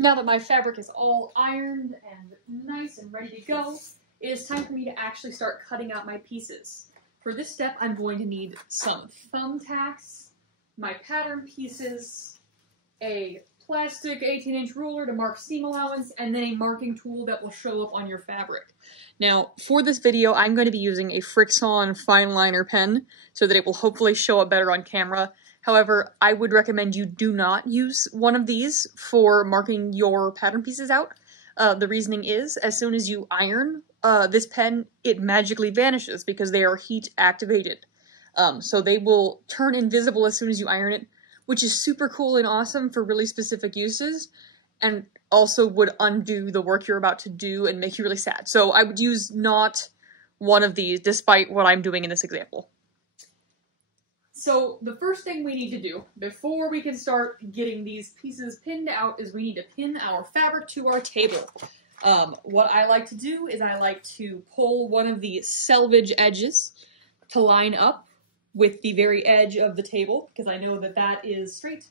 Now that my fabric is all ironed and nice and ready to go, it is time for me to actually start cutting out my pieces. For this step, I'm going to need some thumbtacks, my pattern pieces, a plastic 18-inch ruler to mark seam allowance, and then a marking tool that will show up on your fabric. Now, for this video, I'm going to be using a Frixon fine liner pen so that it will hopefully show up better on camera. However, I would recommend you do not use one of these for marking your pattern pieces out. The reasoning is, as soon as you iron this pen, it magically vanishes because they are heat activated. So they will turn invisible as soon as you iron it, which is super cool and awesome for really specific uses, and also would undo the work you're about to do and make you really sad. So I would use not one of these, despite what I'm doing in this example. So the first thing we need to do before we can start getting these pieces pinned out is we need to pin our fabric to our table. What I like to do is I like to pull one of the selvage edges to line up with the very edge of the table, because I know that that is straight.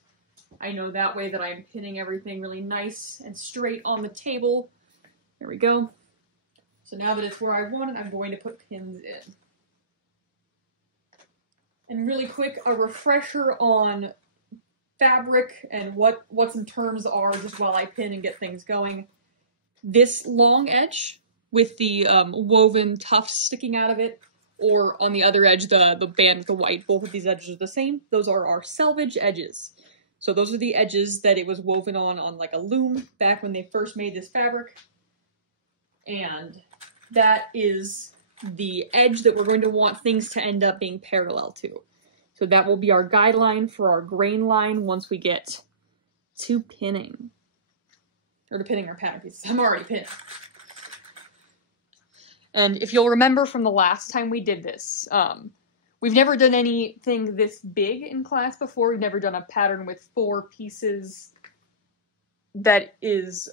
I know that way that I'm pinning everything really nice and straight on the table. There we go. So now that it's where I want it, I'm going to put pins in. And really quick, a refresher on fabric and what some terms are just while I pin and get things going. This long edge with the woven tufts sticking out of it, or on the other edge, the band with the white, both of these edges are the same. Those are our selvage edges. So those are the edges that it was woven on like a loom back when they first made this fabric. And that is the edge that we're going to want things to end up being parallel to. So that will be our guideline for our grain line once we get to pinning. Or to pinning our pattern pieces. I'm already pinning. And if you'll remember from the last time we did this, we've never done anything this big in class before. We've never done a pattern with 4 pieces that is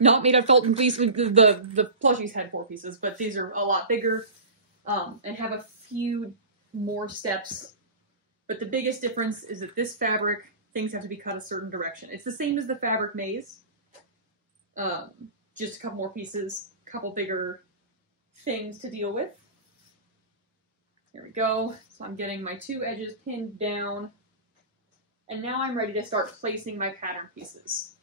not made of felt and fleece. The plushies had 4 pieces, but these are a lot bigger and have a few more steps. But the biggest difference is that this fabric, things have to be cut a certain direction. It's the same as the fabric maze. Just a couple more pieces, a couple bigger things to deal with. There we go. So I'm getting my 2 edges pinned down. And now I'm ready to start placing my pattern pieces.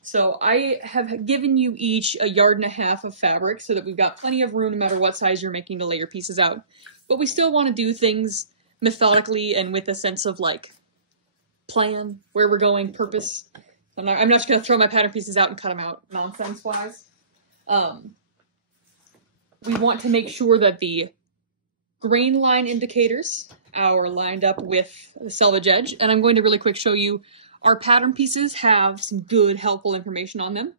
So I have given you each 1.5 yards of fabric so that we've got plenty of room no matter what size you're making to lay your pieces out. But we still want to do things methodically and with a sense of like plan, where we're going, purpose. I'm not just going to throw my pattern pieces out and cut them out nonsense-wise. We want to make sure that the grain line indicators are lined up with the selvage edge, and I'm going to really quick show you our pattern pieces have some good, helpful information on them,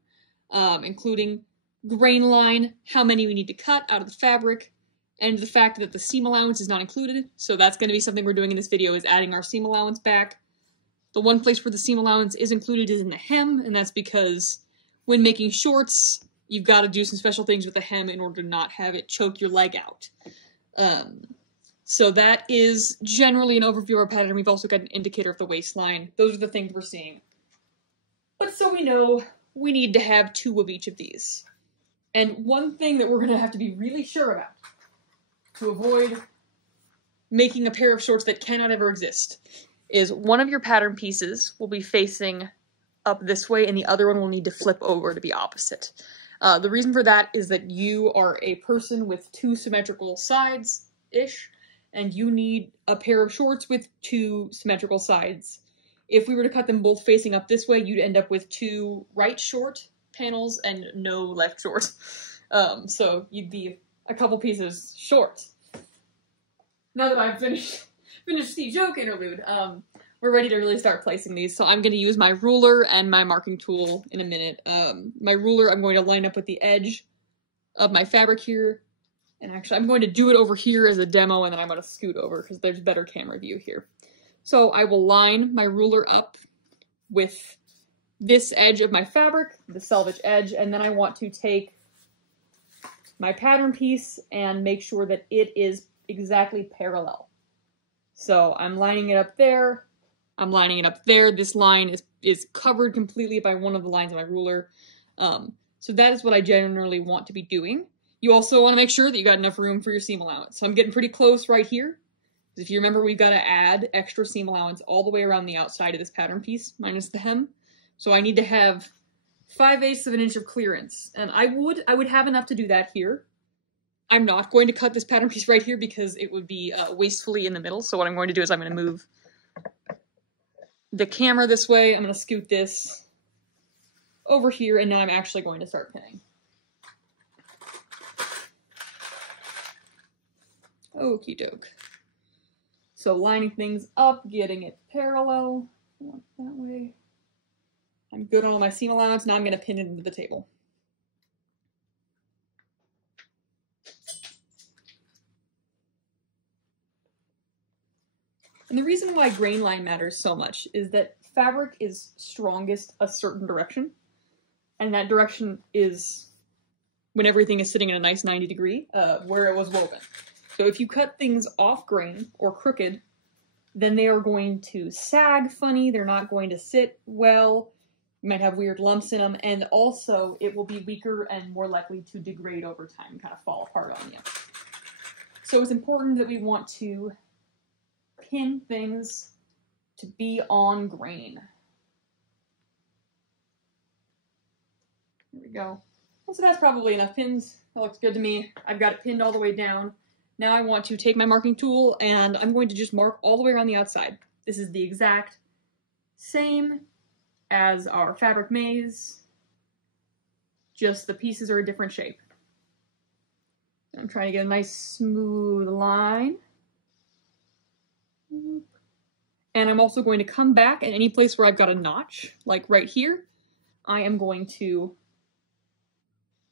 including grain line, how many we need to cut out of the fabric, and the fact that the seam allowance is not included. So that's going to be something we're doing in this video, is adding our seam allowance back. The one place where the seam allowance is included is in the hem, and that's because when making shorts, you've got to do some special things with the hem in order to not have it choke your leg out. So that is generally an overview of our pattern. We've also got an indicator of the waistline. Those are the things we're seeing. But so we know, we need to have 2 of each of these. And one thing that we're going to have to be really sure about to avoid making a pair of shorts that cannot ever exist is one of your pattern pieces will be facing up this way and the other one will need to flip over to be opposite. The reason for that is that you are a person with 2 symmetrical sides-ish, and you need a pair of shorts with 2 symmetrical sides. If we were to cut them both facing up this way, you'd end up with 2 right short panels and no left short. So you'd be a couple pieces short. Now that I've finished the joke interlude, we're ready to really start placing these. So I'm going to use my ruler and my marking tool in a minute. My ruler, I'm going to line up with the edge of my fabric here. And actually, I'm going to do it over here as a demo, and then I'm going to scoot over because there's better camera view here. So I will line my ruler up with this edge of my fabric, the selvage edge, and then I want to take my pattern piece and make sure that it is exactly parallel. So I'm lining it up there, I'm lining it up there. This line is covered completely by one of the lines of my ruler. So that is what I generally want to be doing. You also want to make sure that you got enough room for your seam allowance. So I'm getting pretty close right here. If you remember, we've got to add extra seam allowance all the way around the outside of this pattern piece, minus the hem. So I need to have 5/8 of an inch of clearance. And I would have enough to do that here. I'm not going to cut this pattern piece right here because it would be wastefully in the middle. So what I'm going to do is I'm going to move the camera this way. I'm going to scoot this over here, and now I'm actually going to start pinning. Okie doke. So lining things up, getting it parallel. That way. I'm good on all my seam allowance. Now I'm going to pin it into the table. And the reason why grain line matters so much is that fabric is strongest a certain direction. And that direction is when everything is sitting in a nice 90 degree, where it was woven. So if you cut things off grain or crooked, then they are going to sag funny, they're not going to sit well, you might have weird lumps in them, and also it will be weaker and more likely to degrade over time and kind of fall apart on you. So it's important that we want to pin things to be on grain. There we go. So that's probably enough pins. That looks good to me. I've got it pinned all the way down. Now I want to take my marking tool and I'm going to just mark all the way around the outside. This is the exact same as our fabric maze, just the pieces are a different shape. I'm trying to get a nice smooth line. And I'm also going to come back at any place where I've got a notch, like right here, I am going to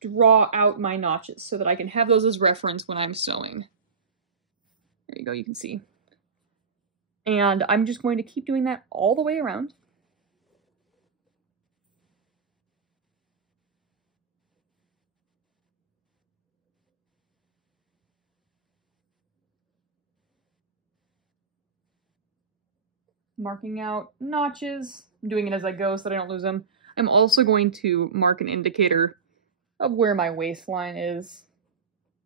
draw out my notches so that I can have those as reference when I'm sewing. There you go, you can see. And I'm just going to keep doing that all the way around. Marking out notches. I'm doing it as I go so that I don't lose them. I'm also going to mark an indicator of where my waistline is,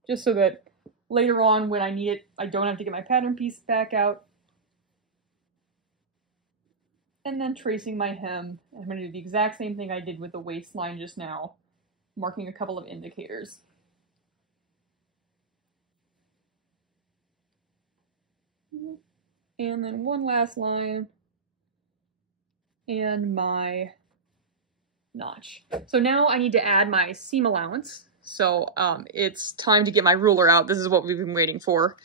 just so that later on when I need it, I don't have to get my pattern piece back out. And then tracing my hem. I'm going to do the exact same thing I did with the waistline just now, marking a couple of indicators. And then one last line, and my notch. So now I need to add my seam allowance. So it's time to get my ruler out. This is what we've been waiting for.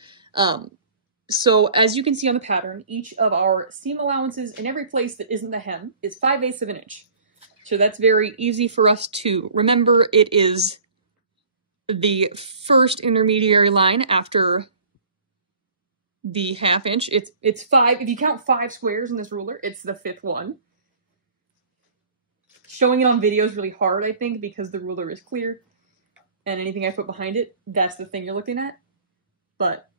So as you can see on the pattern, each of our seam allowances in every place that isn't the hem is 5/8 of an inch. So that's very easy for us to remember. It is the first intermediary line after the 1/2 inch. It's 5, if you count 5 squares in this ruler, it's the 5th one. Showing it on video is really hard, I think, because the ruler is clear, and anything I put behind it, that's the thing you're looking at. But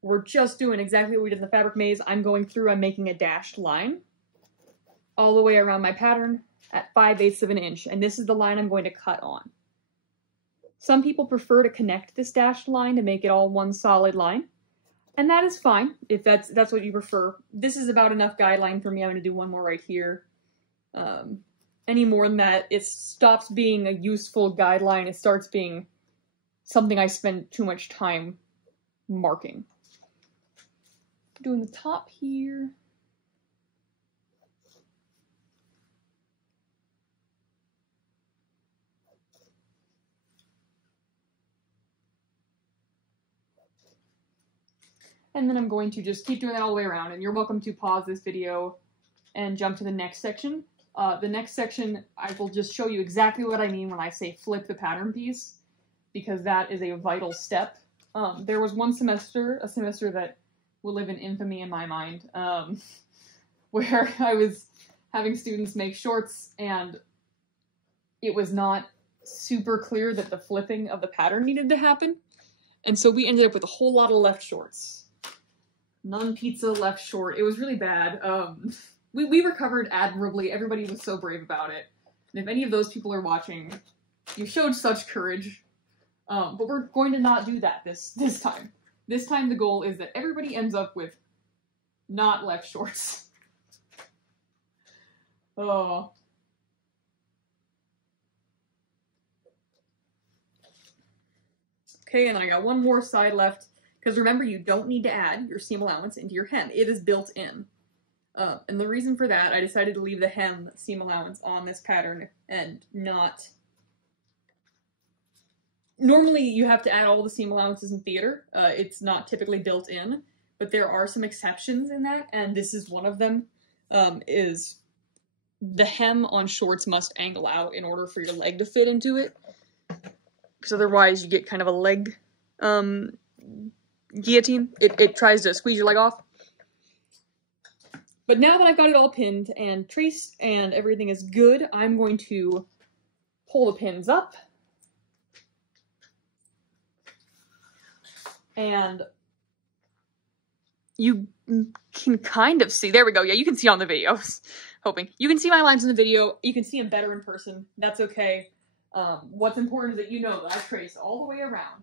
we're just doing exactly what we did in the fabric maze. I'm going through, I'm making a dashed line all the way around my pattern at 5/8 of an inch, and this is the line I'm going to cut on. Some people prefer to connect this dashed line to make it all one solid line. And that is fine, if that's what you prefer. This is about enough guideline for me. I'm going to do one more right here. Any more than that, it stops being a useful guideline. It starts being something I spend too much time marking. Doing the top here. And then I'm going to just keep doing that all the way around. And you're welcome to pause this video and jump to the next section. The next section, I will just show you exactly what I mean when I say flip the pattern piece, because that is a vital step. There was one semester, a semester that will live in infamy in my mind, where I was having students make shorts and it was not super clear that the flipping of the pattern needed to happen. And so we ended up with a whole lot of left shorts. None pizza left short. It was really bad. We recovered admirably. Everybody was so brave about it. And if any of those people are watching, you showed such courage. But we're going to not do that this time. This time the goal is that everybody ends up with not left shorts. Oh. Okay, and I got one more side left. Because remember, you don't need to add your seam allowance into your hem. It is built in. And the reason for that, I decided to leave the hem seam allowance on this pattern and not... Normally, you have to add all the seam allowances in theater. It's not typically built in, but there are some exceptions in that, and this is one of them, is the hem on shorts must angle out in order for your leg to fit into it. Because otherwise, you get kind of a leg, guillotine. It tries to squeeze your leg off. But now that I've got it all pinned and traced and everything is good, I'm going to pull the pins up. And you can kind of see, there we go, yeah, you can see on the videos, hoping. You can see my lines in the video, you can see them better in person, that's okay. What's important is that you know that I traced all the way around.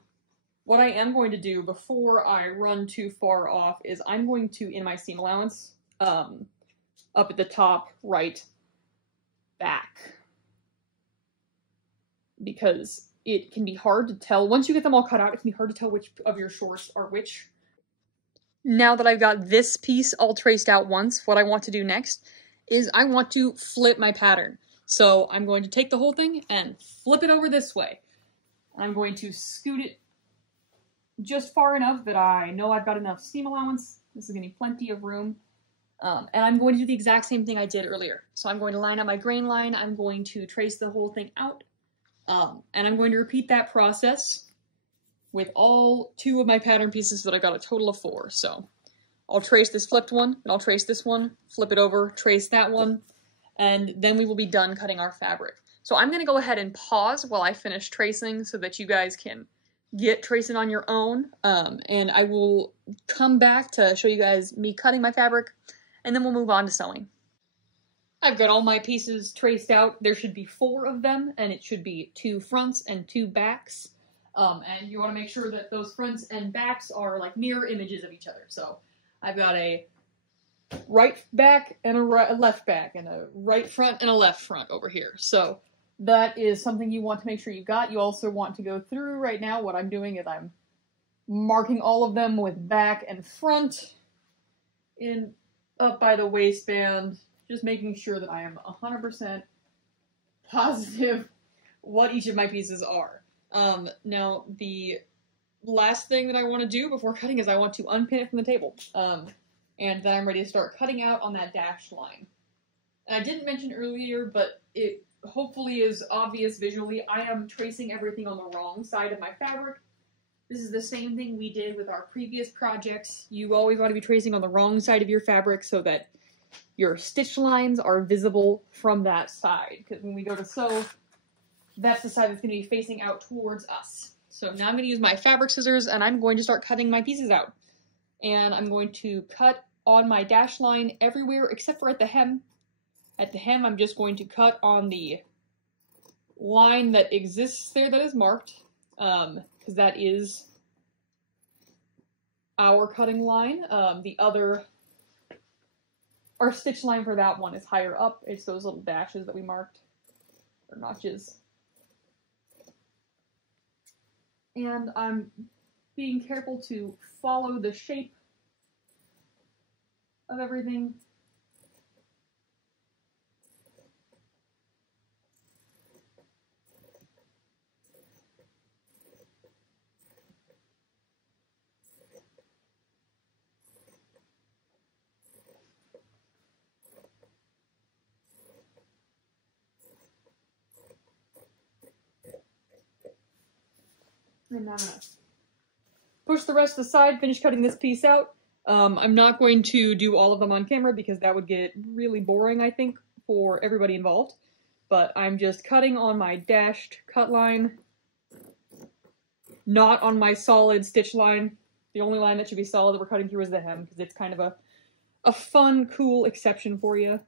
What I am going to do before I run too far off is I'm going to, in my seam allowance, up at the top right back. Because it can be hard to tell. Once you get them all cut out, it can be hard to tell which of your shorts are which. Now that I've got this piece all traced out once, what I want to do next is I want to flip my pattern. So I'm going to take the whole thing and flip it over this way. I'm going to scoot it just far enough that I know I've got enough seam allowance. This is going to be plenty of room. And I'm going to do the exact same thing I did earlier. So I'm going to line up my grain line. I'm going to trace the whole thing out. And I'm going to repeat that process with all 2 of my pattern pieces so that I got a total of 4. So I'll trace this flipped one, and I'll trace this one, flip it over, trace that one, and then we will be done cutting our fabric. So I'm going to go ahead and pause while I finish tracing so that you guys can get tracing on your own, and I will come back to show you guys me cutting my fabric, and then we'll move on to sewing. I've got all my pieces traced out. There should be 4 of them, and it should be 2 fronts and 2 backs. And you want to make sure that those fronts and backs are like mirror images of each other. So I've got a right back and a left back, and a right front and a left front over here. So that is something you want to make sure you got. You also want to go through right now. What I'm doing is I'm marking all of them with back and front in up by the waistband. Just making sure that I am 100% positive what each of my pieces are. Now, the last thing that I want to do before cutting is I want to unpin it from the table. And then I'm ready to start cutting out on that dashed line. And I didn't mention earlier, but it hopefully is obvious visually. I am tracing everything on the wrong side of my fabric. This is the same thing we did with our previous projects. You always want to be tracing on the wrong side of your fabric so that your stitch lines are visible from that side, because when we go to sew, that's the side that's going to be facing out towards us. So now I'm going to use my fabric scissors, and I'm going to start cutting my pieces out. And I'm going to cut on my dash line everywhere except for at the hem. At the hem, I'm just going to cut on the line that exists there that is marked, because that is our cutting line. Our stitch line for that one is higher up. It's those little dashes that we marked, or notches. And I'm being careful to follow the shape of everything. And now I'm gonna push the rest aside, finish cutting this piece out. I'm not going to do all of them on camera because that would get really boring, I think, for everybody involved. But I'm just cutting on my dashed cut line, not on my solid stitch line. The only line that should be solid that we're cutting through is the hem, because it's kind of a fun, cool exception for you.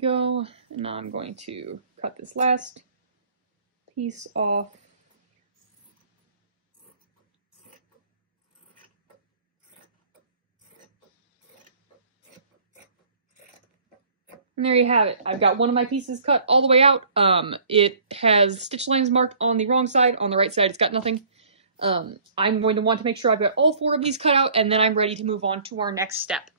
Go, and now I'm going to cut this last piece off. And there you have it. I've got one of my pieces cut all the way out. It has stitch lines marked on the wrong side. On the right side, it's got nothing. I'm going to want to make sure I've got all 4 of these cut out, and then I'm ready to move on to our next step.